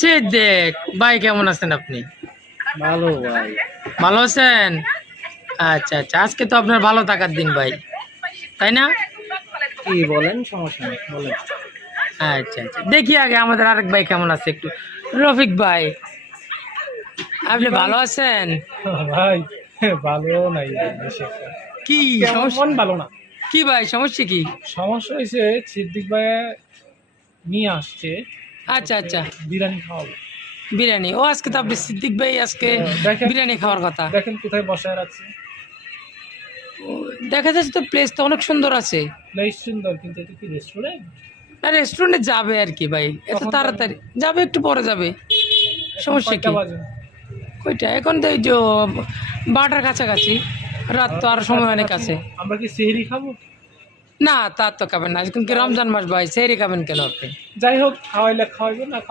দেখ ভাই, কেমন আছেন আপনি? ভালো ভাই। ভালো আছেন? আচ্ছা আচ্ছা, আজকে তো আপনার ভালো থাকার দিন ভাই, তাই না? কি বলেন, সমস্যা নেই, বলেন। আচ্ছা আচ্ছা, দেখি আগে আমাদের আরেক ভাই কেমন আছে একটু। রফিক ভাই, আপনি ভালো আছেন? ভাই ভালো নাই ভাই, বেশি একটা। কি কেমন সমস্যা? মন ভালো না। কি ভাই, সমস্যা কি? সমস্যা হয়েছে, সিদ্দিক ভাই নিয়ে আসছে আচ্ছা আচ্ছা, বিরিয়ানি খাওয়াবো। বিরিয়ানি। ও আজকে তো আপনি সিদ্দিক ভাই আজকে দেখেন বিরিয়ানি খাওয়ার কথা। দেখেন কোথায় বসায় রাখছে। দেখা যাচ্ছে তো প্লেস তো অনেক সুন্দর আছে। প্লেস সুন্দর, কিন্তু এটা কি রেস্টুরেন্ট? না, রেস্টুরেন্টে যাবে আর কি ভাই, এত কখন তাড়াতাড়ি যাবে? একটু পরে যাবে। সমস্যা কয়টা কি? বাজে? কইটা এখন তো এই যে 12টার কাছাকাছি, রাত তো আর সময় অনেক আছে। আমরা কি সেহরি খাবো? না, তা তো খাবেন না, এখন কি রমজান মাস ভাই, সেহরি খাবেন কেন আপনি? যাই হোক, খাওয়াইলে খাওয়াইবে, না খাওয়াইলে